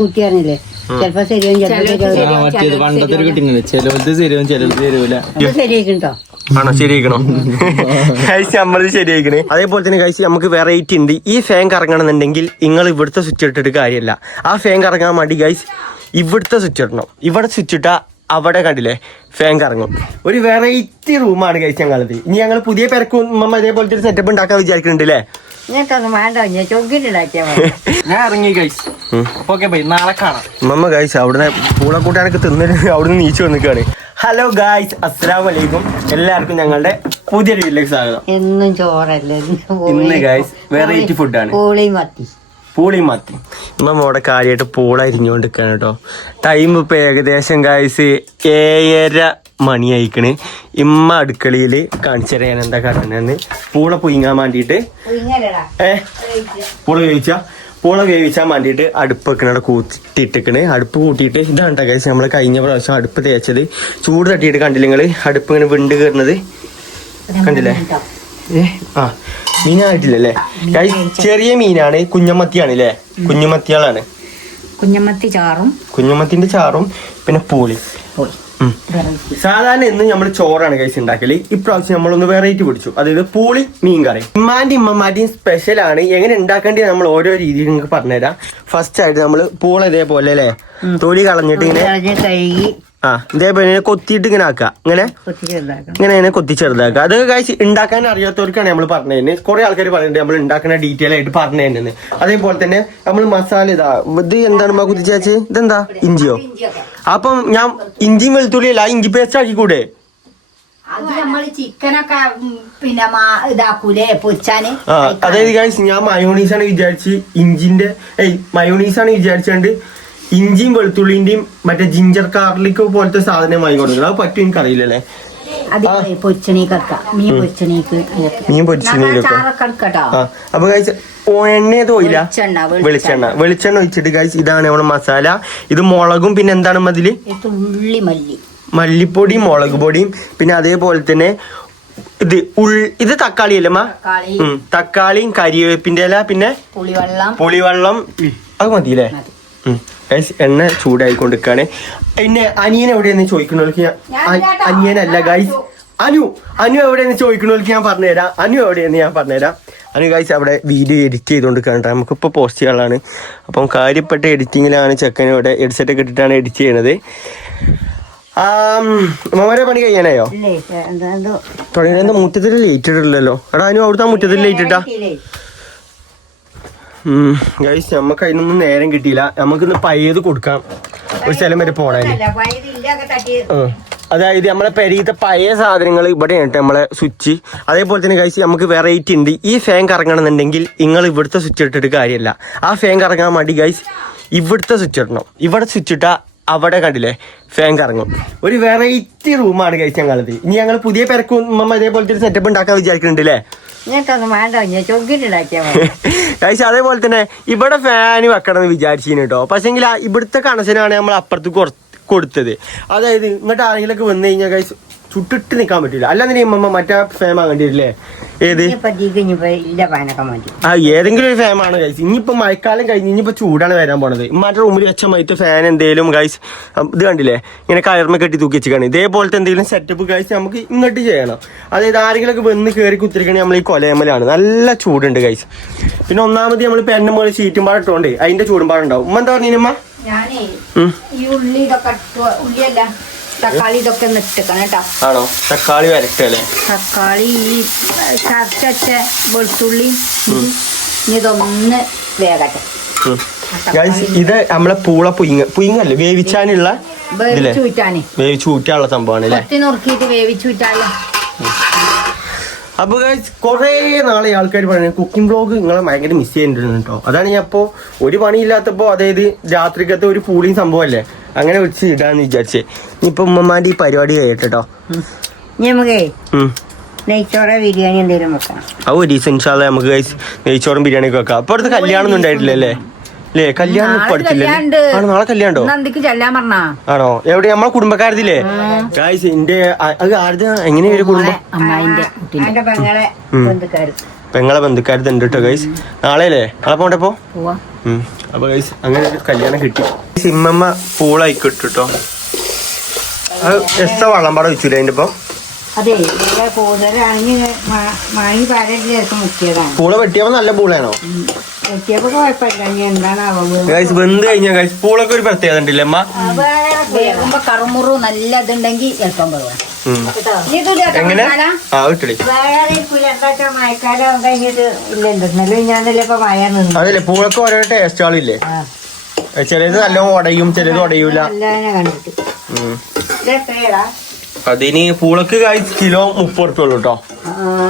കുട്ടിയാണല്ലേ ചെലപ്പോ മറ്റേത് പണ്ടത്തെ ഒരു കിട്ടുന്നില്ല, ചിലവത് ശരിയാവും ചിലത് ശരിയാവില്ല. ശരിയായിട്ടോ ആണോ? ശരിയാക്കണോ? കഴിച്ച് നമ്മളത് ശരിയാക്കണേ. അതേപോലെ തന്നെ കഴിച്ച് നമുക്ക് വെറൈറ്റി ഉണ്ട്. ഈ ഫാൻ കറങ്ങണമെന്നുണ്ടെങ്കിൽ നിങ്ങൾ ഇവിടുത്തെ സ്വിച്ച് ഇട്ടിട്ട് കാര്യമില്ല. ആ ഫാൻ കറങ്ങാൻ വേണ്ടി ഗൈസ് ഇവിടുത്തെ സ്വിച്ച് ഇടണം. ഇവിടെ സ്വിച്ച് ഇട്ടാ അവിടെ കണ്ടില്ലേ ഫാൻ കറങ്ങും. ഒരു വെറൈറ്റി റൂമാണ് കഴിച്ച് ഞങ്ങളത്. ഇനി ഞങ്ങൾ പുതിയ പെരക്കും ഇതേപോലത്തെ ഒരു സെറ്റപ്പ് ഉണ്ടാക്കാൻ വിചാരിക്കുന്നുണ്ട് അല്ലേ? ഞാൻ ഇറങ്ങി ഗൈസ്. ഓക്കെ ബൈ, നാളെ കാണാം. മമ്മ ഗൈസ് അവിടുന്ന് പൂളക്കൂട്ടാനൊക്കെ തിന്നിട്ട് അവിടുന്ന് നീച്ചു വന്നിക്കാണ്. ഹലോ ഗൈസ്, അസ്സലാമു അലൈക്കും. എല്ലാവർക്കും ഞങ്ങളുടെ പുതിയൊരു വീട്ടിലേക്ക് സ്വാഗതം. എന്നും ചോറല്ലേ ഇന്ന് ഗൈസ് വെറൈറ്റി ഫുഡാണ്. പൂളി മത്തി. മമ്മ അവിടെ കാര്യമായിട്ട് പൂള അരിഞ്ഞുകൊണ്ടിരിക്കാണ് കേട്ടോ. ടൈം ഇപ്പൊ ഏകദേശം ഗൈസ് 7:30 മണിയായിക്കണ്. ഇമ്മ അടുക്കളയിൽ കാണിച്ചു തരാൻ എന്താ കാട്ടുന്നതെന്ന്. പൂള പുയിങ്ങാൻ വേണ്ടിയിട്ട് പൂള വേവിച്ചാൻ വേണ്ടിയിട്ട് അടുപ്പ് വെക്കണ കൂട്ടിയിട്ടിക്കണ്. അടുപ്പ് കൂട്ടിയിട്ട് ഇതാണ് ഗൈസ് നമ്മൾ കഴിഞ്ഞ പ്രാവശ്യം അടുപ്പ് തേച്ചത്. ചൂട് തട്ടിയിട്ട് കണ്ടില്ല നിങ്ങള് അടുപ്പ് ഇങ്ങനെ വിണ്ട് കയറുന്നത് കണ്ടില്ലേ? ആ മീനായിട്ടില്ലല്ലേ ഗൈസ്? ചെറിയ മീനാണ്, കുഞ്ഞമത്തിയാണ് അല്ലേ? കുഞ്ഞുമത്തികളാണ്. കുഞ്ഞമത്തിന്റെ ചാറും പിന്നെ പൂളി. സാധാരണ ഇന്ന് നമ്മൾ ചോറാണ് ഗൈസ് ഉണ്ടാക്കല്. ഇപ്രാവശ്യം നമ്മളൊന്ന് വെറൈറ്റി പിടിച്ചു, അതായത് പൂളി മീൻ കറി. ഇമ്മാന്റെയും ഇമ്മമാന്റെയും സ്പെഷ്യൽ ആണ്. എങ്ങനെ ഉണ്ടാക്കേണ്ടത് നമ്മൾ ഓരോ രീതിയിൽ നിങ്ങൾക്ക് പറഞ്ഞുതരാം. ഫസ്റ്റ് ആയിട്ട് നമ്മള് പൂള ഇതേപോലെ അല്ലേ തൊലി കളഞ്ഞിട്ട് ഇങ്ങനെ ഇതേപോലെ കൊത്തിയിട്ട് ഇങ്ങനെ ആക്കുക. ഇങ്ങനെ കൊത്തി ചെറുതാക്കുക. അത് ഗൈസ് ഉണ്ടാക്കാൻ അറിയാത്തവർക്കാണ് നമ്മൾ പറഞ്ഞതിന്. കുറെ ആൾക്കാർ പറയുന്നുണ്ട് നമ്മൾ ഉണ്ടാക്കുന്ന ഡീറ്റെയിൽ ആയിട്ട് പറഞ്ഞു തരുന്നത്. അതേപോലെ തന്നെ നമ്മൾ മസാല ഇത് എന്താണ് കുത്തിച്ചാച്ച്? ഇതെന്താ? ഇഞ്ചിയോ? അപ്പം ഞാൻ ഇഞ്ചിയും വെളുത്തുള്ളിയല്ല ഇഞ്ചി പേസ്റ്റ് ആക്കി കൂടെ? അതായത് ഗൈസ് ഞാൻ മയോണീസാണ് വിചാരിച്ച് മയോണീസാണ് വിചാരിച്ചുകൊണ്ട് ഇഞ്ചിയും വെളുത്തുള്ളിന്റെയും മറ്റേ ജിഞ്ചർ ഗാർലിക് പോലത്തെ സാധനം വാങ്ങി കൊടുക്കണം. അത് പറ്റും എനിക്കറിയില്ലല്ലേ? മീൻ പൊരിച്ചണീലൊക്കെ. അപ്പൊ ഗൈസ് എണ്ണ തോയില്ല, വെളിച്ചെണ്ണ ഒഴിച്ചിട്ട് ഗൈസ് ഇതാണ് നമ്മുടെ മസാല. ഇത് മുളകും പിന്നെ എന്താണ് അതില് മല്ലിപ്പൊടിയും മുളക് പൊടിയും പിന്നെ അതേപോലെ തന്നെ ഇത് തക്കാളി അല്ലമ്മ? തക്കാളിയും കരിവേപ്പിന്റെ ഇല പിന്നെ പുളിവെള്ളം. അത് മതിയല്ലേ? എണ്ണ ചൂടായിക്കൊണ്ടിരിക്കാണ്. പിന്നെ അനിയൻ എവിടെയെന്ന് ചോദിക്കണോൾക്ക് അനിയനല്ല ഗൈസ്, അനു എവിടെയെന്ന് ചോദിക്കണോൾക്ക് ഞാൻ പറഞ്ഞുതരാം. അനു എവിടെയെന്ന് ഞാൻ പറഞ്ഞുതരാം. അനു ഗൈസ് അവിടെ വീഡിയോ എഡിറ്റ് ചെയ്തുകൊണ്ടിരിക്കാണ്. നമുക്കിപ്പോൾ പോസ്റ്റ് ചെയ്യാനുള്ളതാണ്. അപ്പം കാര്യപ്പെട്ട എഡിറ്റിങ്ങിലാണ് ചെക്കനോടെ ഹെഡ്സെറ്റ് ഒക്കെ ഇട്ടിട്ടാണ് എഡിറ്റ് ചെയ്യണത്. മമ്മരെ പണി കഴിയാനായോ? തുടങ്ങിയ മുറ്റത്തിൽ ലേറ്റ് ഇട്ടില്ലല്ലോ. എടാ അനു അവിടുത്തെ മുറ്റത്തിൽ ലേറ്റ് ഇട്ടാ? ഗൈസ് നമുക്ക് അതിനൊന്നും നേരം കിട്ടിയില്ല. നമുക്കിന്ന് പയ്യത് കൊടുക്കാം. ഒരു സ്ഥലം വരെ പോണേ. അതായത് നമ്മളെ പെരീത്തെ പഴയ സാധനങ്ങൾ ഇവിടെയാണ് നമ്മളെ സ്വിച്ച്. അതേപോലെ തന്നെ ഗൈസ് നമുക്ക് വെറൈറ്റി ഉണ്ട്. ഈ ഫാൻ കറങ്ങണമെന്നുണ്ടെങ്കിൽ നിങ്ങൾ ഇവിടുത്തെ സ്വിച്ച് ഇട്ടിട്ട് കാര്യമില്ല. ആ ഫാൻ കറങ്ങാൻ വേണ്ടി ഗൈസ് ഇവിടുത്തെ സ്വിച്ച് ഇടണം. ഇവിടെ സ്വിച്ച് ഇട്ടാ അവിടെ കണ്ടില്ലേ ഫാൻ കറങ്ങും. ഒരു വെറൈറ്റി റൂമാണ് ഗൈസ് ഞങ്ങളത്. ഇനി ഞങ്ങൾ പുതിയ പെരക്കും ഇതേപോലത്തെ ഒരു സെറ്റപ്പ് ഉണ്ടാക്കാൻ വിചാരിക്കുന്നുണ്ട് അല്ലേ? ഗൈസ് അതേപോലെ തന്നെ ഇവിടെ ഫാന് വെക്കണം എന്ന് വിചാരിച്ചിന് കേട്ടോ. പക്ഷെങ്കിൽ ഇവിടുത്തെ കണക്ഷനാണ് നമ്മൾ അപ്പുറത്ത് കൊടുത്തത്. അതായത് ഇങ്ങോട്ട് ആരെങ്കിലൊക്കെ വന്നു കഴിഞ്ഞാൽ ഗൈസ് ചുട്ടിട്ട് നിൽക്കാൻ പറ്റില്ല. അല്ലാതെ മറ്റേ ഫാൻ വാങ്ങേണ്ടില്ലേ? ഏത് ഏതെങ്കിലും ഒരു ഫാനാണ് ഗൈസ്. ഇനിയിപ്പോ മഴക്കാലം കഴിഞ്ഞ് ഇനിയിപ്പോ ചൂടാണ് വരാൻ പോണത്. മറ്റേ റൂമിൽ വെച്ച മൈറ്റ് ഫാൻ എന്തേലും ഗൈസ് ഇത് കണ്ടില്ലേ ഇങ്ങനെ കയർമ കെട്ടി തൂക്കി വെച്ചിക്കാണ്. ഇതേപോലത്തെ എന്തെങ്കിലും സെറ്റപ്പ് ഗൈസ് നമുക്ക് ഇങ്ങോട്ട് ചെയ്യണം. അതായത് ആരെങ്കിലൊക്കെ വന്ന് കയറി കുത്തിരിക്കണേ നമ്മൾ ഈ കൊലയമലാണ്. നല്ല ചൂടുണ്ട് ഗൈസ്. പിന്നെ ഒന്നാമത് നമ്മൾ പെണ്ണും പോലെ ഷീറ്റും പാടെ ഇട്ടോണ്ട് അതിന്റെ ചൂടും പാടെ ഉണ്ടാവും. ഉമ്മ എന്താ പറഞ്ഞമ്മ? തക്കാളി ഇതൊക്കെ നിട്ടിക്കണം കേട്ടോ. ആണോ? തക്കാളി വരട്ടല്ലേ? തക്കാളി ഈ ചതച്ച വെച്ച വെളുത്തുള്ളി ഇതൊന്ന് വേകട്ടെ. ഇത് നമ്മളെ പൂള പുയിങ്ങല്ലേ വേവിച്ചാനുള്ള വേവിച്ചൂറ്റാനുള്ള സംഭവമാണ്. നുറുക്കിയിട്ട് വേവിച്ചൂറ്റാലോ. അപ്പൊ കൊറേ നാളെ ആൾക്കാർ പറയുന്നത് കുക്കിംഗ് ബ്ലോഗ് നിങ്ങളെ ഭയങ്കര മിസ് ചെയ്തിട്ടുണ്ട് കേട്ടോ. അതാണ് ഞാൻ ഇപ്പോ ഒരു പണിയില്ലാത്തപ്പോ അതായത് രാത്രിക്കത്തെ ഒരു പൂളിങ് സംഭവം അല്ലേ അങ്ങനെ വെച്ച് ഇടാന്ന് വിചാരിച്ചേ. ഇനിയിപ്പൊ ഉമ്മമാന്റെ ഈ പരിപാടി കഴിയട്ടോ. നെയ്ച്ചോറ ബിരിയാണി എന്തെങ്കിലും വെക്കണം. ആ ഒരു ദിവസം ഇൻഷാല്ലാ നമുക്ക് നെയ്ച്ചോറും ബിരിയാണി ഒക്കെ വെക്കാം. അപ്പൊ അടുത്ത് കല്യാണം ഒന്നും ഉണ്ടായിട്ടില്ലല്ലേ? അല്ലേ? കല്യാണം ഇപ്പൊ അടുത്തില്ലേ? ആണോ? നാളെ കല്യാണോ? ആണോ? എവിടെ? നമ്മളെ കുടുംബക്കാരത്തില്ലേ ഗൈസ്? എന്റെ അത് ആരുടെ എങ്ങനെയാ ഒരു കുടുംബം? പെങ്ങളെ ബന്ധുക്കാരത്തുണ്ട് കേട്ടോ ഗൈസ്. നാളെ അല്ലേ? നാളെ പോണ്ടപ്പോ അപ്പൊ ഗൈസ് അങ്ങനെ ഒരു കല്യാണം കിട്ടി. സിമ്മമ്മ പൂളായിക്കിട്ടു കേട്ടോ. അത് എത്ര വള്ളം പാടെ വെച്ചില്ല അതിന്റെ ഇപ്പൊ അതെ കൂടുതലാണെങ്കിൽ മാങ്ങി പാരല്ലേ മുക്കിയതാണ്. പൂള വെട്ടിയപ്പോ നല്ല പൂളയാണോ? വെട്ടിയപ്പോ കുഴപ്പമില്ല. ഇനി എന്താണാവോ ഗൈസ് വെന്ത് കഴിഞ്ഞാൽ ഗൈസ് പൂളൊക്കെ ഒരു പ്രത്യേകത ഉണ്ടല്ലേ അമ്മ? വേകുമ്പോ കറുമുറു നല്ല ഇതുണ്ടെങ്കിൽ എളുപ്പം വേണം. എങ്ങനെ ആ ഇട്ടടി മഴക്കാലം കഴിഞ്ഞിട്ട് ഇല്ലല്ലോ. ഇന്നലെ ഞാനല്ലേ ഇപ്പൊ മഴ നിന്ന്. അതല്ലേ പൂളൊക്കെ ഓരോ ടേസ്റ്റുകളില്ലേ? ചിലത് നല്ല ഉടയും ചിലത് ഉടയൂല. കണ്ടിട്ട് അതിന് പൂളക്ക് ഗൈസ് കിലോ 30 ഉറുപ്പിക ഉള്ളൂ കേട്ടോ.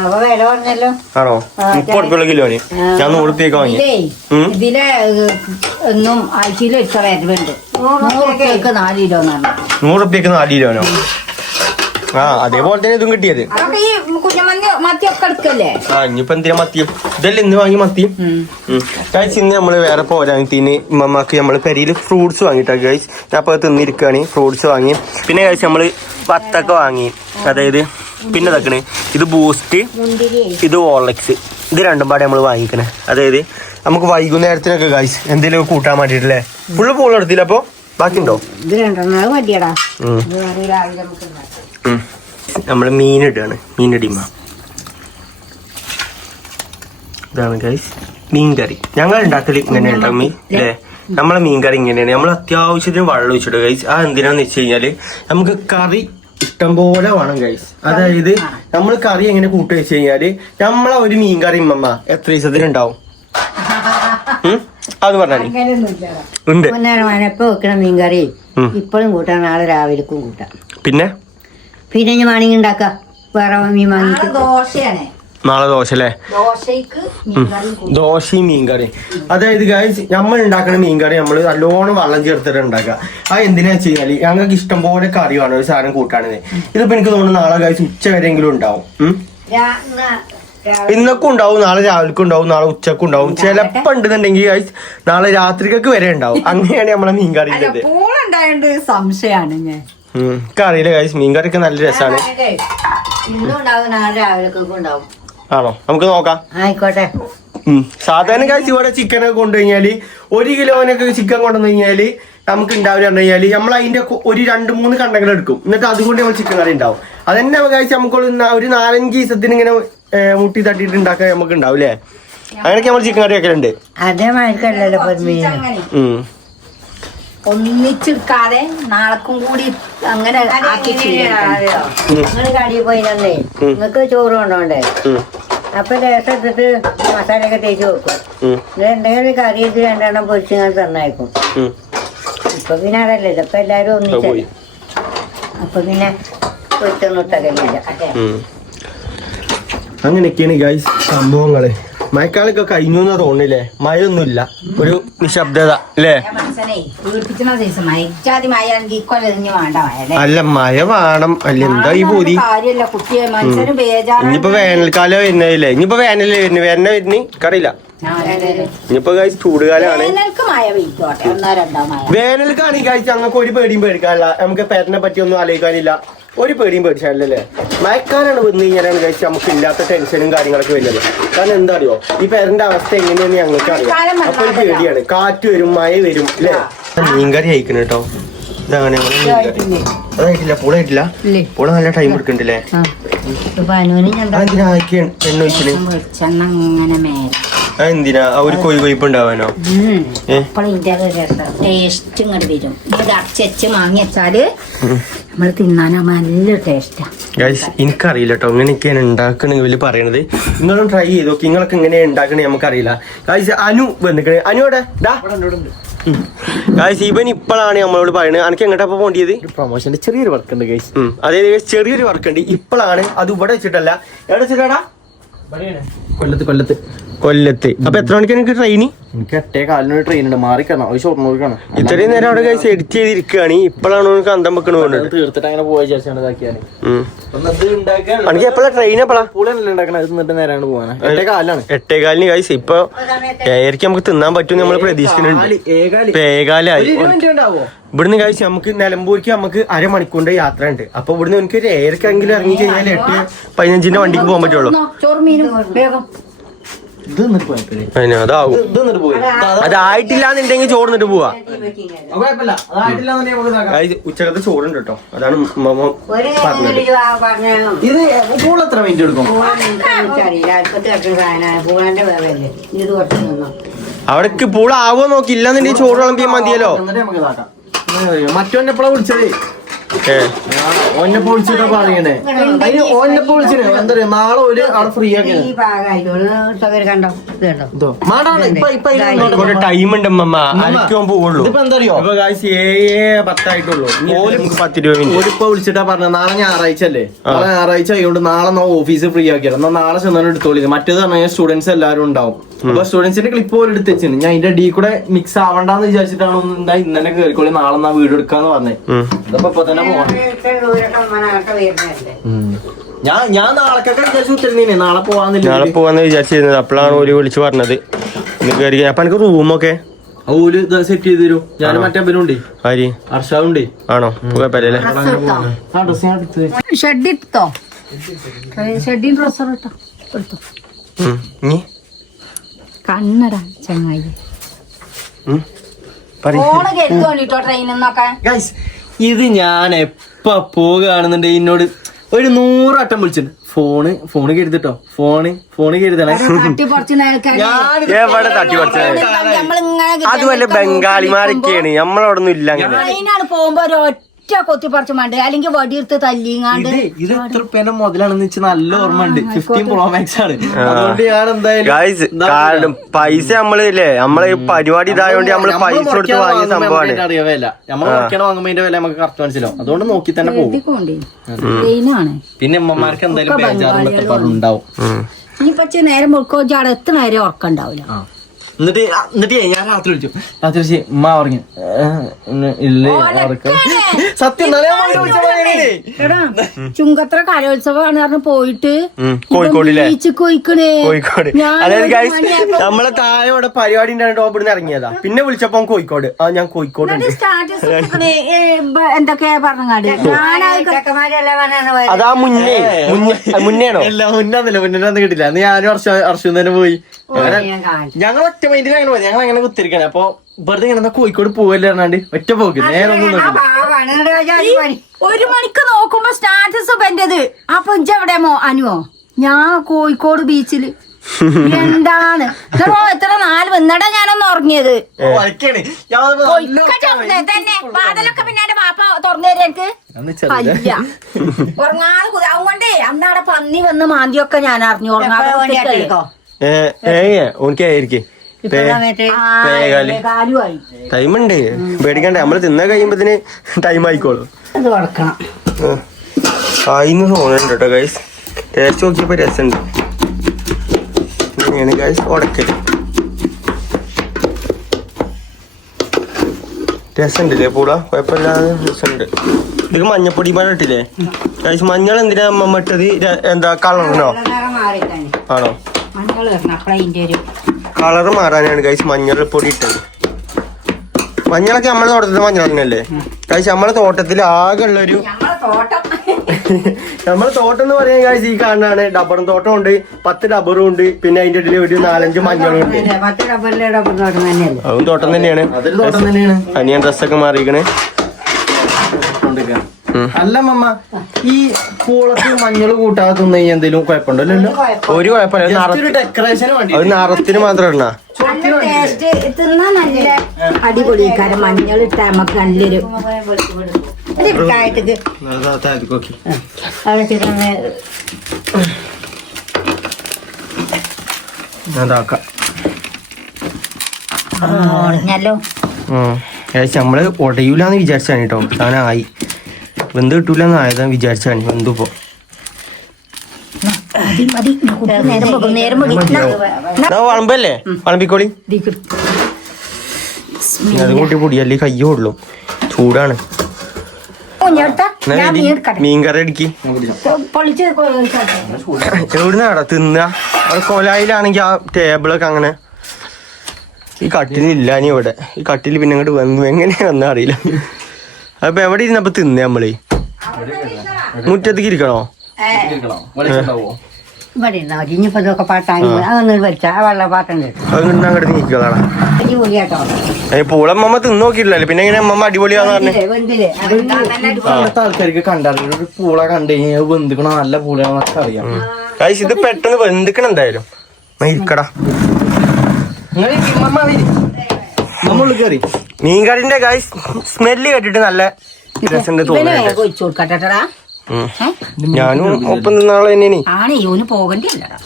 അപ്പൊ വില പറഞ്ഞല്ലോ. ആണോ? 30 ഉറുപ്പിക കിലോന് ഞാൻ 100 ഉറുപ്പിക വാങ്ങി. ഇതിലെ ഒന്നും ആഴ്ചയിൽ ഇത്ര വരവുണ്ട്. 100 ഉറുപ്പികക്ക് 4 കിലോ 100 ഉറുപ്പികക്ക് 4 കിലോനോ? ആ അതേപോലെ തന്നെ ഇതും കിട്ടിയത്. ഈ മത്തിയൊക്കെ എടുക്കല്ലേ? ആ ഇനിയിപ്പോ എന്തിനാ മത്തിയും ഇതല്ലേ ഇന്ന് വാങ്ങി മത്തിയും. ഗൈസ് ഇന്ന് നമ്മള് വേറെ പോരാത്തിന് ഉമ്മക്ക് നമ്മള് പെരിയില് ഫ്രൂട്ട്സ് വാങ്ങിട്ടാ ഗൈസ്. ഞാൻ അപ്പൊ തിന്നിരിക്കുകയാണ്. ഫ്രൂട്ട്സ് വാങ്ങി. പിന്നെ ഗൈസ് നമ്മള് വത്തക്ക വാങ്ങി. അതായത് പിന്നെ ഇതാക്കണേ ഇത് ബൂസ്റ്റ്, ഇത് ഹോർലിക്സ്, ഇത് രണ്ടും പാടെ നമ്മള് വാങ്ങിക്കണേ. അതായത് നമുക്ക് വൈകുന്നേരത്തിനൊക്കെ ഗൈസ് എന്തെങ്കിലും കൂട്ടാൻ വേണ്ടിട്ടല്ലേ. ഫുള്ള് പൂള എടുത്തില്ല അപ്പൊ ബാക്കിയുണ്ടോ? ഇത് രണ്ടെണ്ണം മതിയടാ. നമ്മള് മീനിടാണ്. മീനടിമ ഇതാണ് ഗൈസ് മീൻകറി. ഞങ്ങൾ ഉണ്ടാക്കല് ഇങ്ങനെ ഉണ്ടാവും മീൻ അല്ലേ. നമ്മളെ മീൻകറി ഇങ്ങനെയാണ്. നമ്മൾ അത്യാവശ്യത്തിന് വെള്ളം ഒഴിച്ചിട്ട് ഗൈസ്. ആ എന്തിനാന്ന് വെച്ച് കഴിഞ്ഞാല് നമുക്ക് കറി ഇഷ്ടം പോലെ വേണം ഗൈസ്. അതായത് നമ്മൾ കറി എങ്ങനെ കൂട്ടി വെച്ച് കഴിഞ്ഞാല് നമ്മളെ ഒരു മീൻകറി ഉമ്മ എത്ര ദിവസത്തിന് ഉണ്ടാവും? അത് പറഞ്ഞാൽ ഉണ്ട്. മനപ്പ് വെക്കണ മീൻകറി ഇപ്പോഴും കൂട്ടാം, നാളെ രാവിലേക്കും കൂട്ടാം. പിന്നെ ഞാൻ വേണമെങ്കിൽ ഉണ്ടാക്കാം. വേറെ മീൻ വാങ്ങിട്ട് ദോശയാണ്. നാളെ ദോശ അല്ലേ? ദോശയും മീൻകറി. അതായത് ഗൈസ് നമ്മൾ ഉണ്ടാക്കുന്ന മീൻകറി നമ്മൾ നല്ലോണം വെള്ളം ചേർത്തിട്ട് ഉണ്ടാക്കുക. അത് എന്തിനാ വെച്ച് കഴിഞ്ഞാല് ഞങ്ങൾക്ക് ഇഷ്ടം പോലെ കറി വേണം ഒരു സാധനം കൂട്ടാണ്. ഇതിപ്പോ എനിക്ക് തോന്നുന്നു നാളെ ഗൈസ് ഉച്ച വരെയെങ്കിലും ഉണ്ടാവും. ഇന്നൊക്കെ ഉണ്ടാവും, നാളെ രാവിലേക്കും ഉണ്ടാവും, നാളെ ഉച്ചക്കും ഉണ്ടാവും. ചിലപ്പോ ഉണ്ടെന്നുണ്ടെങ്കിൽ ഗൈസ് നാളെ രാത്രിക്കൊക്കെ വരെ ഉണ്ടാവും. അങ്ങനെയാണ് നമ്മളെ മീൻകറി ഉള്ളത്. സംശയാണ് ഞാൻ അറിയില്ല ഗൈസ്. മീൻകറിയൊക്കെ നല്ല രസമാണ്. ഇന്നും ഉണ്ടാവും, നാളെ രാവിലേക്കൊക്കെ ഉണ്ടാവും. ആണോ? നമുക്ക് നോക്കാം. ആയിക്കോട്ടെ. സാധാരണ ഗൈസ് ഇവിടെ ചിക്കനൊക്കെ കൊണ്ടുകഴിഞ്ഞാല് 1 കിലോനൊക്കെ ചിക്കൻ കൊണ്ടുവന്നു കഴിഞ്ഞാല് നമുക്ക് ഉണ്ടാവില്ല പറഞ്ഞു കഴിഞ്ഞാല് നമ്മൾ അതിന്റെ ഒരു 2-3 കണ്ടങ്ങൾ എടുക്കും. എന്നിട്ട് അതുകൊണ്ട് നമ്മൾ ചിക്കൻ കറി ഉണ്ടാവും. അതന്നെ ഗൈസ് നമുക്ക് ഒരു 4-5 ദിവസത്തിന് ഇങ്ങനെ മുട്ടി തട്ടിയിട്ട് ഉണ്ടാക്കാൻ നമുക്ക് ഉണ്ടാവും അല്ലേ? അങ്ങനെയൊക്കെ നമ്മൾ ചിക്കൻ കറി ഒക്കെ ഉണ്ട്. അതേമാതിരിക്കല്ലല്ലോ ഒന്നിച്ചെടുക്കാതെ നാളെക്കും കൂടി അങ്ങനെ നിങ്ങൾ കടിയിൽ പോയില്ലേ, നിങ്ങൾക്ക് ചോറ് കൊണ്ടോണ്ടേ? അപ്പൊ ലേസം എടുത്തിട്ട് മസാലയൊക്കെ തേച്ച് വെക്കും. എന്തെങ്കിലും കറി എടുത്ത് 2 എണ്ണം പൊരിച്ച് ഞാൻ തന്നയക്കും. ഇപ്പൊ പിന്നെ അതല്ലല്ലോ, ഇപ്പൊ എല്ലാരും ഒന്നിച്ചല്ലേ. അപ്പൊ പിന്നെ പൊരിച്ചൊന്നിട്ടകലില്ല. അങ്ങനെയൊക്കെയാണ് ഗൈസ് സംഭവങ്ങള്. മഴക്കാലൊക്കെ കഴിഞ്ഞു എന്നാ തോന്നില്ലേ? മഴയൊന്നുമില്ല, ഒരു നിശബ്ദത അല്ലേ? അല്ല മഴ വേണം അല്ല, എന്താ ഈ പൂതി? ഇനിയിപ്പോ വേനൽക്കാലം വരുന്നതില്ലേ? ഇനിയിപ്പോ വേനലേ വരുന്നു, വരുന്ന കറിയില്ല. ഇനിയിപ്പോ ഗൈസ് ചൂടുകാലാണ്. വേനൽക്കാണ് ഗൈസ് ഞങ്ങൾക്ക് ഒരു പേടിയും പേടിക്കാനില്ല. നമുക്ക് പേരനെ പറ്റി ഒന്നും ആലോചിക്കാനില്ല, ഒരു പേടിയും പേടിച്ചാലല്ലേ. മഴക്കാലാണ് വന്നു കഴിഞ്ഞാലാണ് കഴിച്ച് നമുക്ക് ഇല്ലാത്ത ടെൻഷനും കാര്യങ്ങളൊക്കെ വരുന്നത്. കാരണം എന്താ അറിയോ, ഈ പേരന്റെ അവസ്ഥ എങ്ങനെയാന്ന് ഞങ്ങൾക്ക് അറിയാം. അപ്പൊ ഒരു പേടിയാണ്. കാറ്റ് വരും, മഴ വരും അല്ലേ. മീൻകറി അയക്കണം കേട്ടോ. ഇതാണ് അതായിട്ടില്ല, പൂള ആയിട്ടില്ല. പൂള നല്ല ടൈം എടുക്കണ്ടല്ലേ? എന്തിനാ എണ്ണ ഒഴിച്ചിന്? അതെന്തിനാ? ഒരു കൊയ്പ്പ് ഉണ്ടാവാനോ? ടേസ്റ്റ് ഇങ്ങോട്ട് വരും. ഇത് അരച്ച് വാങ്ങി വെച്ചാല് നമ്മള് തിന്നാനാ നല്ല ടേസ്റ്റാ. ഗൈസ് എനിക്കറിയില്ല കേട്ടോ ഇങ്ങനെയൊക്കെയാണ് ഉണ്ടാക്കണ ഇവര് പറയണത്. നിങ്ങളും ട്രൈ ചെയ്ത് നോക്കി. നിങ്ങൾക്ക് എങ്ങനെയാ ഉണ്ടാക്കണേ നമുക്കറിയില്ല. ഗൈസ് അനു വന്നിക്കണേ. അനുവിടെ ഗൈസ് ഇവൻ ഇപ്പോഴാണ് നമ്മളോട് പറയുന്നത് എനിക്ക് എങ്ങോട്ടാ പോകേണ്ടത്? പ്രൊമോഷന്റെ ചെറിയൊരു വർക്ക് ഉണ്ട് ഗൈസ്. അതായത് ചെറിയൊരു വർക്ക് ഉണ്ട്. ഇപ്പോഴാണ്, അത് ഇവിടെ വെച്ചിട്ടല്ല. എവിടെ വെച്ചിട്ടാടാ? കൊല്ലത്ത്. അപ്പൊ എത്ര മണിക്ക് എനിക്ക് ട്രെയിന്? എനിക്ക് 8:15 ട്രെയിൻ ഉണ്ട്, മാറിക്കണം. ഷൊർണൂർക്കാണ്. ഇത്രയും നേരം അവിടെ കഴിച്ച് എഡിറ്റ് ചെയ്തിരിക്കുകയാണ്. ഇപ്പോഴാണ് എനിക്ക് അന്തം വെക്കണ തീർത്തിട്ട് അങ്ങനെ പോയ ശേഷം ഇതാക്കിയാണ്. എനിക്ക് എപ്പോഴാ ട്രെയിൻ? എപ്പോഴാ പൂളല്ലേ ഉണ്ടാക്കണത്? എന്നിട്ട് നേരാണ് പോകാൻ 8:15. 8:15 കഴിച്ച്. ഇപ്പൊ 7:00 നമുക്ക് തിന്നാൻ പറ്റും നമ്മൾ പ്രതീക്ഷിക്കുന്നുണ്ട്. ഇപ്പൊ 7:15 ഇവിടുന്ന് കഴിച്ച് നമുക്ക് നിലമ്പൂർക്ക് നമുക്ക് അരമണിക്കൂറിന്റെ യാത്ര ഉണ്ട്. അപ്പൊ ഇവിടുന്ന് എനിക്ക് ഒരു 7:00 ഇറങ്ങി കഴിഞ്ഞാൽ 8:15 വണ്ടിക്ക് പോകാൻ പറ്റുള്ളൂ. ഇത് നിന്നിട്ട് പോയപ്പോഴേ അതിന് അതാവും. ഇത് നിന്നിട്ട് പോയി അതായിട്ടില്ലാന്നുണ്ടെങ്കിൽ ചോറിന്നിട്ട് പോവാ. കുഴപ്പമില്ല അതായിട്ടില്ലാന്നുണ്ടെങ്കിൽ നമുക്ക് ഇതാക്കാം. അതായത് ഉച്ചക്കത്തെ ചോറുണ്ട് കേട്ടോ. അതാണ് മമ്മ ഒരു പറഞ്ഞത്. പറഞ്ഞു ഇത് പൂൾ എത്ര മിനിറ്റ് എടുക്കും? അറിയില്ല അടുപ്പത്ത് കിട്ടുന്ന സാധനമാണ് പൂളന്റെ വേവല്ലേ ഇത് കുറച്ച് നിന്നോ. അവിടേക്ക് പൂള ആവോ നോക്കി ഇല്ലാന്നുണ്ടെങ്കിൽ ചോറ് വിളമ്പിയാൽ മതിയല്ലോ. എന്നിട്ട് നമുക്ക് ഇതാക്കാം. മറ്റോന്നെ എപ്പോഴാ വിളിച്ചത്? ഏ ഓനെപ്പോ വിളിച്ചിട്ടാ പറയണേ. അതിന് ഓനെപ്പോ വിളിച്ചിട്ട് എന്താ പറയാ നാളെ ഒരു അവിടെ ഫ്രീ ആക്കി ഈ ഭാഗമായിട്ടുള്ള കണ്ടോ ഇത് കണ്ടോ ഒരു ടൈം ഉണ്ട് അമ്മ അരക്കാൻ പോവുള്ളൂ. ഇതിപ്പോ എന്താ അറിയോ? ഇപ്പൊ കാശ് 7:10 നമുക്ക് 10 രൂപ മിനിറ്റ്. ഓരിപ്പോ വിളിച്ചിട്ടാ പറഞ്ഞ നാളെ ഞായറാഴ്ച അല്ലേ? നാളെ ഞായറാഴ്ച ആയതുകൊണ്ട് നാളെ ഓഫീസ് ഫ്രീ ആക്കിയത്. എന്നാ നാളെ ചെന്നാലും എടുത്തോളി. മറ്റേത് പറഞ്ഞാൽ സ്റ്റുഡൻസ് എല്ലാവരും ഉണ്ടാവും. അപ്പൊ സ്റ്റുഡൻസിന്റെ ക്ലിപ്പ് പോലും എടുത്ത് വെച്ചിന്. ഞാൻ ഇതിന്റെ ഡി കൂടെ മിക്സ് ആവണ്ടെന്ന് വിചാരിച്ചിട്ടാണ് എന്താ ഇന്നെ കേറിക്കോളി നാളെ എന്നാ വീട് എടുക്കാന്ന് പറഞ്ഞേ. ഇതിപ്പോ ഇപ്പൊ തന്നെ പോകണം. ഞാൻ നാളെക്കൊക്കെ വിചാരിച്ചു ഉത്തരനീനെ നാളെ പോവാന്നില്ല. നാളെ പോവാന്ന് വിചാരിച്ചിരുന്നത്. അപ്പോഴാണ് ഓര് വിളിച്ച് പറഞ്ഞത് ഇന്ന് കയറി. അപ്പൊ എനിക്ക് റൂമൊക്കെ ഓല് സെറ്റ് ചെയ്ത് തരും. ഞാൻ മറ്റേ ഉണ്ട് ആര് ഹർഷാവുണ്ട്. ആണോ? കുഴപ്പമില്ലല്ലേ? ആ ഡ്രസ് ഞാൻ എടുത്ത് ഷെഡ് എടുത്തോ? ഷെഡിൻ ഡ്രസ്സർ എടുത്തോ? എടുത്തോ. നീ കണ്ണട ചങ്ങായി ഫോണ് കരുതോണ്ടിട്ടോ ട്രെയിനിന്നൊക്കെ. ഇത് ഞാൻ എപ്പ പോകുകയാണെന്നുണ്ടെങ്കിൽ എന്നോട് ഒരു 100 വട്ടം വിളിച്ചിട്ടുണ്ട്. ഫോണ് കരുതിട്ടോ. ഫോണ് കരുതണേ. എവിടെ തട്ടി കുറച്ചത്? അത് വല്ല ബംഗാളിമാരൊക്കെയാണ്. നമ്മളവിടൊന്നും ഇല്ല അങ്ങനെ. ട്രെയിനാണ് പോകുമ്പോ ഒരൊറ്റ കൊത്തി പറിച്ചു വേണ്ട അല്ലെങ്കിൽ വടിയെടുത്ത് തല്ലിങ്ങാണ്ട്. ഇത് എത്ര രൂപേന്റെ മുതലാണെന്ന് വെച്ചാൽ നല്ല ഓർമ്മ ഉണ്ട്. 15 Pro Max ആണ്. അതുകൊണ്ട് ഞാൻ എന്തായാലും പൈസ നമ്മളില്ലേ നമ്മളെ ഈ പരിപാടി ഇതായോണ്ട് നമ്മള് പൈസ കൊടുത്ത് വാങ്ങിയ സംഭവമാണ്. അറിയാവില്ല നമ്മൾ വാങ്ങുമ്പോ അതിന്റെ വില നമുക്ക് കറക്റ്റ് മനസ്സിലാവും. അതുകൊണ്ട് നോക്കി തന്നെ പോകും. ട്രെയിനാണ്. പിന്നെ അമ്മമാർക്ക് എന്തായാലും ബേജാറുണ്ടാവും. ഇനിയിപ്പോ നേരം മുഴുക്കോ ചാടെ എത്ര നേരം ഉറക്കം ഉണ്ടാവില്ല. എന്നിട്ട് ഞാൻ രാത്രി വിളിച്ചു. രാത്രി വിളിച്ച് ഉമ്മ പറഞ്ഞു ഇല്ലേ ഉറക്കം. സത്യം ചുങ്കത്ര കലോത്സവമാണ് പറഞ്ഞ് പോയിട്ട് കോഴിക്കോടില്ലേ? ബീച്ചിൽ പോയിക്കണേ. കോഴിക്കോട്. അതായത് നമ്മളെ താഴെ ഇവിടെ പരിപാടി ഉണ്ടായിട്ട് ഇവിടുന്ന് ഇറങ്ങിയതാ. പിന്നെ വിളിച്ചപ്പോ കോഴിക്കോട്. ഞാൻ കോഴിക്കോട് സ്റ്റാറ്റസ് എന്തൊക്കെയാ പറഞ്ഞാട്. അതാ മുന്നേണോ? എല്ലാം മുന്നൊന്നും കിട്ടില്ല. അന്ന് ഞാനും അർഷും തന്നെ പോയി. ഞങ്ങൾ ഒറ്റ മൈൻഡിൽ അങ്ങനെ പോയി. ഞങ്ങൾ അങ്ങനെ കുത്തിരിക്കാണ്. അപ്പൊ വെറുതെ ഇങ്ങനെ കോഴിക്കോട് പോവല്ലേ പറഞ്ഞാണ്ട് ഒറ്റ പോക്ക് നേരെ ഒന്നും നോക്കില്ല. 1 മണിക്ക് നോക്കുമ്പോ സ്റ്റാറ്റസ് എന്റേത്. അപ്പൊ എവിടെയാമോ അനുവോ ഞാൻ കോഴിക്കോട് ബീച്ചില്. എന്താണ് എത്ര 4 വന്നടാ ഞാനൊന്ന് ഉറങ്ങിയത്. തന്നെ വാതിലൊക്കെ പിന്നെ പാപ്പ തുറന്നു തരാ എനിക്ക്. അല്ല ഉറങ്ങാതെ അതുകൊണ്ടേ അന്നവിടെ പന്നി വന്ന് മാന്തിയൊക്കെ ഞാൻ അറിഞ്ഞു. ഉറങ്ങാതെ ഓനിക്കായിരിക്കും കാലുമായി ടൈമുണ്ട്. പേടിക്കണ്ടേ. നമ്മള് തിന്നാൻ കഴിയുമ്പത്തിന് ടൈം ആയിക്കോളൂ. ആയിന്ന് തോന്നുന്നുണ്ട് കേട്ടോ ഗൈസ്. ടേസ്റ്റ് നോക്കിയപ്പോ രസമുണ്ട്. ഇങ്ങനെയാണ് ഗൈസ് ഉടക്കല്. രസമുണ്ടല്ലേ പൂള? കുഴപ്പമില്ലാതെ രസമുണ്ട്. ഇത് മഞ്ഞപ്പൊടി മഴ ഇട്ടില്ലേ ഗൈസ്? മഞ്ഞൾ എന്തിനാ അമ്മ ഇട്ടത്? എന്താ കളറിനോ? ആണോ? കളറ് മാറാനാണ് ഗൈസ് മഞ്ഞൾ പൊടി ഇട്ടത്. മഞ്ഞളൊക്കെ നമ്മളെ തോട്ടത്തിലെ മഞ്ഞൾ തന്നെയല്ലേ ഗൈസ്? നമ്മളെ തോട്ടത്തിൽ ആകെ ഉള്ളൊരു നമ്മളെ തോട്ടം എന്ന് പറയാൻ ഗൈസ് ഈ കാണാണ്. ഡബ്ബറും തോട്ടം ഉണ്ട്, 10 ഡബ്ബറും ഉണ്ട്. പിന്നെ അതിന്റെ ഇടയിൽ ഒരു 4-5 മഞ്ഞളും ഉണ്ട്. അതും തോട്ടം തന്നെയാണ്. അതൊരു തോട്ടം തന്നെയാണ്. അനിയൻ ഡ്രസ്സൊക്കെ മാറിയിക്കണേ. അല്ല മമ്മ, ഈ പൂളത്തിൽ മഞ്ഞൾ കൂട്ടാതെ തിന്നു കഴിഞ്ഞാൽ എന്തെങ്കിലും കുഴപ്പമുണ്ടല്ലോ? ഒരു കുഴപ്പമില്ല. ഡെക്കറേഷന് വേണ്ടി ഒരു നിറത്തിന് മാത്രം ഇടണ. ടേസ്റ്റ് തിന്നാൻ നല്ല അടിപൊളിക്കാരം. മഞ്ഞൾ ഇട്ട നമുക്ക് നല്ലൊരു നമ്മള് ഉടയൂലെന്ന് വിചാരിച്ചാണ് കേട്ടോ. സാധനമായി വെന്ത് കിട്ടൂലെന്ന് ആയതാ വിചാരിച്ചാണ്. വെന്തിപ്പോ വളമ്പല്ലേ? വളമ്പിക്കോളി. അതും കൂട്ടി പൊടിയല്ലേ കയ്യോ ഉള്ളു. ചൂടാണ്. മീൻകറി അടിക്ക്. എവിടുന്നാടാ തിന്ന? കൊലായിലാണെങ്കി ആ ടേബിളൊക്കെ അങ്ങനെ. ഈ കട്ടിലില്ല ഇനി ഇവിടെ. ഈ കട്ടില് പിന്നെ അങ്ങോട്ട് വന്നു. എങ്ങനെയാ വന്നാ അറിയില്ല. അപ്പൊ എവിടെ ഇരുന്നപ്പോ തിന്നേ നമ്മള്? മുറ്റത്തേക്ക് ഇരിക്കണോ? ഇവിടെ ഇരുന്നാ മതി. ഇനിയിപ്പോ ഇതൊക്കെ പാട്ടാൻ അതൊന്നും വലിച്ച ആ വെള്ളപ്പാട്ടുണ്ട് അത് അങ്ങോട്ട് നീക്കിയതാണ് അരി പൊടിയാട്ടോ. പൂളമ്മ തിന്നു നോക്കിയിട്ടില്ലല്ലോ, പിന്നെ എങ്ങനെ അമ്മ അടിപൊളിയാന്ന് പറഞ്ഞു. വെന്തില്ലേ പണ്ടത്തെ ആൾക്കാർക്ക് കണ്ടറിയാം ഒരു പൂള കണ്ടു കഴിഞ്ഞാൽ വെന്തിക്കണ നല്ല പൂളയാണെന്നൊക്കെ അറിയാം. ഗൈസ് ഇത് പെട്ടെന്ന് വെന്തിക്കണം എന്തായാലും. ഇരിക്കടാ നമ്മളുള്ളിൽ കയറി മീൻകറിന്റെ ഗൈസ് സ്മെല്ല് കേട്ടിട്ട് നല്ല രസമുണ്ട് തോന്നുന്നുണ്ട്. ഒഴിച്ചു കൊടുക്കട്ടെടാ. ഞാനും ഒപ്പം നിന്നാളെ തന്നെയാണ്. ആണ് ഇവന് പോകണ്ടില്ലടാ.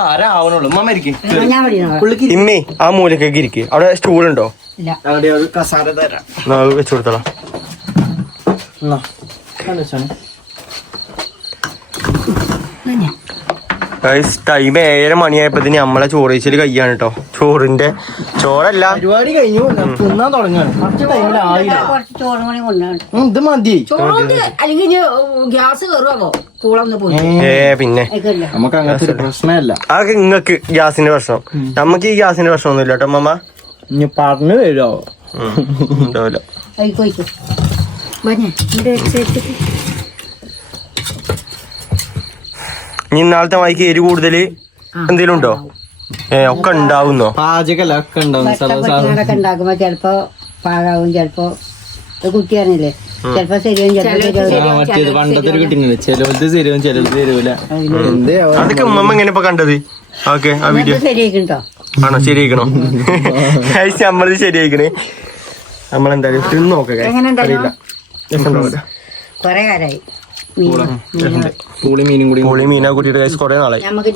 ആരാവണുള്ളൂ ഉമ്മരിക്കും ഞാൻ പഠിക്കണം. ഇമ്മേ ആ മൂലക്കൊക്കെ ഇരിക്കും. അവിടെ സ്റ്റൂളുണ്ടോ? ഇല്ല. കസാര തരാം. വെച്ചു കൊടുത്തോളാം. ഗൈസ് ടൈം 7:30 മണിയായപ്പോ നമ്മളെ ചോറീച്ചില് കയ്യാണ് കേട്ടോ. ചോറല്ല പരിപാടി കഴിഞ്ഞു തിന്നാൻ തുടങ്ങാണ്. കുറച്ച് ടൈമിലായില്ല. കുറച്ച് ചോറ് കൂടി കൊണ്ടാണ്. ഇത് മതി. ചോറുണ്ട് അല്ലെങ്കിൽ ഗ്യാസ് കയറുമോ? പൂളൊന്ന് പോയി. പിന്നെ നമുക്ക് അങ്ങനത്തെ ഒരു പ്രശ്നമല്ല. അതൊക്കെ നിങ്ങക്ക് ഗ്യാസിന്റെ പ്രശ്നം. നമുക്ക് ഈ ഗ്യാസിന്റെ പ്രശ്നമൊന്നും ഇല്ല കേട്ടോ അമ്മ. ഇനി പറഞ്ഞു വരുമോ? ഉണ്ടാവില്ല. കഴിക്കോയ്ക്കോ. ഇനി ഇന്നാളത്തെ വായിക്ക് എരി കൂടുതല് എന്തേലും ഉണ്ടോ? ഒക്കെ ഉണ്ടാവുന്നോ? പാചകല്ല ഒക്കെ ഉണ്ടാവും. ഭക്ഷണമൊക്കെ ഉണ്ടാക്കുമ്പോ ചെലപ്പോ പാകാവും, ചെലപ്പോ കുട്ടി അറിഞ്ഞില്ലേ, ചെലപ്പോ ശരിയാവും, ചെലപ്പോ മറ്റേത് പണ്ടത്തെ ഒരു കിട്ടുന്നില്ല. ചിലവത് ശരിയാവും ചിലത് ശരിയാവില്ല. എന്തേ അതൊക്കെ ഉമ്മ എങ്ങനെ ഇപ്പൊ കണ്ടത്? ഓക്കെ ആ വീഡിയോ ശരിയായിട്ടോ. ആണോ? ശരിയായിക്കണോ? നമ്മളത് ശരിയായിക്കണേ. നമ്മളെന്തായാലും തിന്ന് നോക്കാം. അറിയില്ല കൊറേ കാലായി പൂളി മീനും കൂടി. പുളി മീനാ കൂട്ടിയിട്ട് കഴിച്ച് കൊറേ നാളായി. നമുക്ക്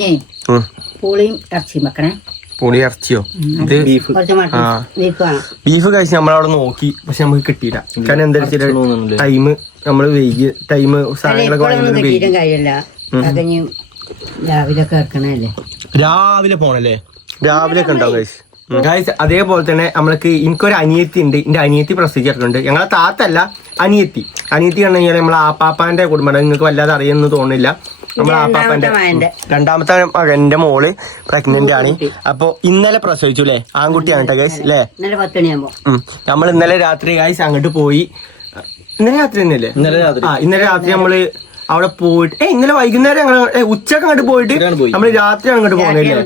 പൂളിയും ഇറച്ചിയും വെക്കണേ. പുളി ഇറച്ചിയോ? ഇത് ബീഫ്. കുറച്ച് മട്ടൻ ബീഫ് വേണം. ബീഫ് കഴിച്ച് നമ്മളവിടെ നോക്കി, പക്ഷെ നമുക്ക് കിട്ടിയില്ല. കാരണം എന്താ വെച്ചാൽ ടൈം നമ്മള് വൈകി സാധനങ്ങളൊക്കെ ഇപ്പോഴൊന്നും കിട്ടിയിട്ടും കാര്യമില്ല. അതിന് രാവിലെ ഒക്കെ വെക്കണല്ലേ. രാവിലെ പോണല്ലേ? രാവിലെ ഒക്കെ ഉണ്ടാവും ഗൈസ്. ഗൈസ് അതേപോലെ തന്നെ നമ്മൾക്ക് എനിക്കൊരു അനിയത്തി ഉണ്ട്. എന്റെ അനിയത്തി പ്രസവിച്ചിട്ടുണ്ട്. ഞങ്ങളെ താത്തല്ല, അനിയത്തി കണ്ടു കഴിഞ്ഞാൽ നമ്മളെ ആപ്പാപ്പാന്റെ കുടുംബം. നിങ്ങൾക്ക് വല്ലാതെ അറിയുമെന്ന് തോന്നില്ല. നമ്മളെ ആപ്പാപ്പാന്റെ രണ്ടാമത്തെ എന്റെ മോള് പ്രഗ്നന്റ് ആണ്. അപ്പൊ ഇന്നലെ പ്രസവിച്ചു അല്ലേ? ആൺകുട്ടിയാണ് കേട്ടോ ഗൈസ് അല്ലേ? ഇന്നലെ 10 മണിയാകുമ്പോ നമ്മൾ ഇന്നലെ രാത്രി ഗൈസ് അങ്ങോട്ട് പോയി. ഇന്നലെ രാത്രി തന്നെയല്ലേ? ഇന്നലെ രാത്രി നമ്മള് അവിടെ പോയിട്ട് ഇന്നലെ വൈകുന്നേരം ഞങ്ങൾ ഉച്ചക്ക് അങ്ങോട്ട് പോയിട്ട് നമ്മള് രാത്രി അങ്ങോട്ട് പോകുന്നില്ലേ?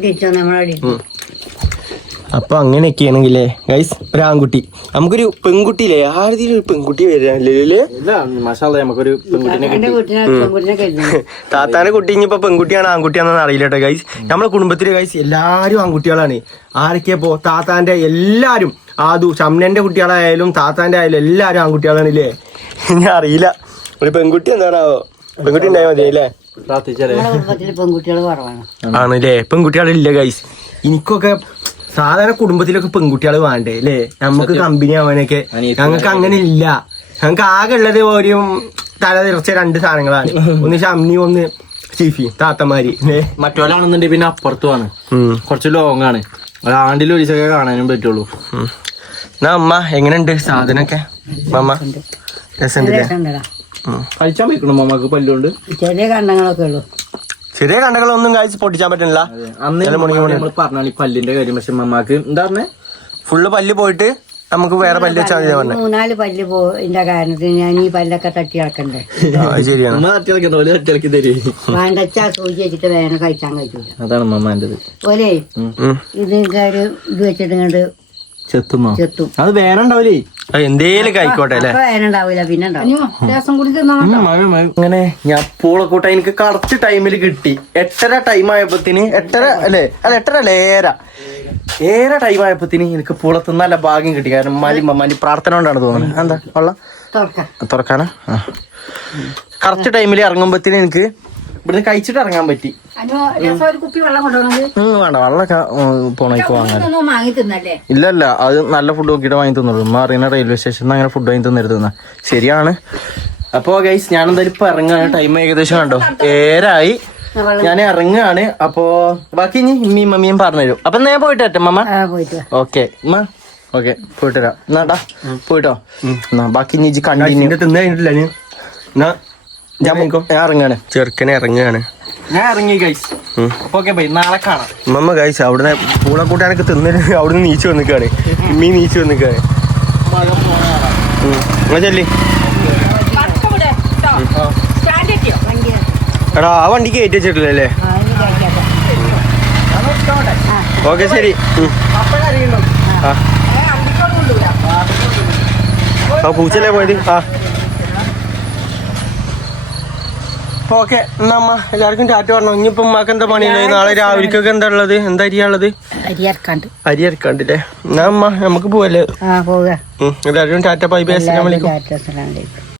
അപ്പൊ അങ്ങനെയൊക്കെയാണെങ്കിലേ ഗൈസ് ഒരു ആൺകുട്ടി, നമുക്കൊരു പെൺകുട്ടിയില്ലേ? ആദ്യം ഒരു പെൺകുട്ടി വരാനല്ലേ? നമുക്കൊരു താത്താന്റെ കുട്ടി ഇനിയിപ്പോ പെൺകുട്ടിയാണ് ആൺകുട്ടിയാണെന്ന് അറിയില്ല കേട്ടോ ഗൈസ്. നമ്മളെ കുടുംബത്തിലെ ഗൈസ് എല്ലാരും ആൺകുട്ടികളാണ്. ആരൊക്കെയപ്പോ താത്താന്റെ എല്ലാരും, ഷംനന്റെ കുട്ടികളായാലും താത്താന്റെ ആയാലും എല്ലാരും ആൺകുട്ടികളാണ് ഇല്ലേ? ഞാൻ അറിയില്ല. ഒരു പെൺകുട്ടി എന്താണാവോ? പെൺകുട്ടി ഉണ്ടായാൽ മതി അല്ലേ? പെൺകുട്ടികൾ കുറവാണ്. ആണല്ലേ? പെൺകുട്ടികളില്ല ഗൈസ്. എനിക്കൊക്കെ സാധാരണ കുടുംബത്തിലൊക്കെ പെൺകുട്ടികൾ വേണ്ടേ അല്ലേ? നമുക്ക് കമ്പനി ആവാനൊക്കെ. ഞങ്ങൾക്ക് അങ്ങനെ ഇല്ല. ഞങ്ങൾക്ക് ആകെ ഉള്ളത് ഒരു തല തിറച്ച 2 സാധനങ്ങളാണ്. ഒന്ന് ഷംനി, ഒന്ന് സ്റ്റീഫി, താത്തമാരി. മറ്റോലാണെന്നുണ്ടെങ്കിൽ പിന്നെ അപ്പുറത്തുമാണ്, കുറച്ച് ലോങ് ആണ്. ആണ്ടിൽ ഒരു ദിവസമൊക്കെ കാണാനും പറ്റുള്ളൂ. എന്നാ അമ്മ എങ്ങനെയുണ്ട് സാധനമൊക്കെ? അമ്മ രസമുണ്ടല്ലേ? കഴിച്ചാൻ പറ്റണം അമ്മക്ക് പല്ലുകൊണ്ട്. ചെറിയ കണ്ടങ്ങളൊക്കെ ഉള്ളു. ചെറിയ കണ്ടകളൊന്നും കഴിച്ച് പൊട്ടിച്ചാൻ പറ്റില്ല. നമ്മൾ പറഞ്ഞാൽ പല്ലിന്റെ കാര്യം. പക്ഷെ അമ്മക്ക് എന്താ പറഞ്ഞേ? ഫുള്ള് പല്ല് പോയിട്ട് നമുക്ക് വേറെ പല്ല് വെച്ചാൽ മതി പറഞ്ഞത്. 3-4 പല്ല് പോയിന്റെ കാരണത്തിന് ഞാൻ ഈ പല്ലൊക്കെ തട്ടി ഇളക്കണ്ടേ? ശരിയാണ്. തട്ടിളക്കി തരും. വേണ്ടച്ചാ സൂചി വെച്ചിട്ട് വേണം കഴിച്ചാൻ കഴിച്ചൂല. അതാണ് അമ്മമാൻ്റെത്. ഓലേ ഇത് ഇത് വെച്ചിട്ട് ഇങ്ങോട്ട് ചെത്തുമോ? ചെത്തും. അത് വേനുണ്ടാവില്ലേ? എന്തേലും കഴിക്കോട്ടെ അല്ലേ? വേനുണ്ടാവില്ല, പിന്നെ രസം കൂടി തിന്നണം. അങ്ങനെ ഞാൻ പൂളക്കൂട്ട എനിക്ക് കറക്റ്റ് ടൈമിൽ കിട്ടി. 8:30 ടൈം ആയപ്പോത്തിന് 8:30 അല്ലേ? അല്ല 8:30 അല്ല 7:30 ടൈം ആയപ്പോത്തിന് എനിക്ക് പൂളത്ത് നല്ല ഭാഗ്യം കിട്ടി. കാരണം മലി പ്രാർത്ഥന കൊണ്ടാണ് തോന്നുന്നത്. എന്താ വെള്ളം തുറക്കാനാ? കറക്റ്റ് ടൈമിൽ ഇറങ്ങുമ്പോത്തിന് എനിക്ക് ഇവിടുന്ന് കഴിച്ചിട്ട് ഇറങ്ങാൻ പറ്റി. വേണ്ട, വെള്ളമൊക്കെ പോണേക്ക് വാങ്ങാൻ. ഇല്ലല്ല, അത് നല്ല ഫുഡ് നോക്കിയിട്ട് വാങ്ങി തന്നുള്ളൂ. ഉമ്മ അറിയുന്ന റെയിൽവേ സ്റ്റേഷനിൽ അങ്ങനെ ഫുഡ് വാങ്ങി തന്നിരുന്ന ശരിയാണ്. അപ്പൊ ഗൈസ് ഞാൻ എന്തായാലും ഇപ്പൊ ഇറങ്ങാണ്. ടൈം ഏകദേശം കണ്ടോ 7:00 ഞാൻ ഇറങ്ങുകയാണ്. അപ്പൊ ബാക്കി ഇനി ഇമ്മിയും മമ്മിയും പറഞ്ഞുതരും. അപ്പൊ ഞാൻ പോയിട്ട് വരട്ടെ മമ്മ? ഓക്കെ ഉമ്മ, ഓക്കെ പോയിട്ട് വരാം. എന്നാട്ടാ പോയിട്ടോ. എന്നാ ബാക്കി ഇനി കണ്ടിന്യൂ. തിന്നു കഴിഞ്ഞിട്ടില്ല എന്നാ ഞാൻ ഇറങ്ങാണ്. ചെറുക്കനെ ഇറങ്ങുകയാണ്. ഞാൻ ഇറങ്ങി ഗൈസ്. ഓക്കെ ബൈ, നാളെ കാണാം. മമ്മ ഗൈസ് അവിടുന്ന് പൂളക്കൂട്ടാനൊക്കെ തിന്നിട്ട് അവിടുന്ന് നീച്ചു വന്നിക്കാണ്. മീൻ നീച്ചു വന്നിക്കാണ്. ചെല്ലി എടാ ആ വണ്ടി കയറ്റി വെച്ചിട്ടില്ലല്ലേ? ഓക്കെ ശരി. ആ പൂച്ചല്ലേ പോയത്. ഓക്കെ എന്നാ അമ്മ എല്ലാവർക്കും ടാറ്റ പറഞ്ഞു. ഇനിയിപ്പം ഉമ്മാക്ക് എന്താ പണിയുള്ളത്? നാളെ രാവിലേക്കൊക്കെ എന്താ ഉള്ളത്? എന്താ അരിയാണുള്ളത്? അരി അരക്കാണ്ടല്ലേ? എന്നാ അമ്മ നമുക്ക് പോവല്ലേ? പോവുക. എല്ലാവരും ടാറ്റ ബൈ ബൈ. അസ്സലാമു അലൈക്കും.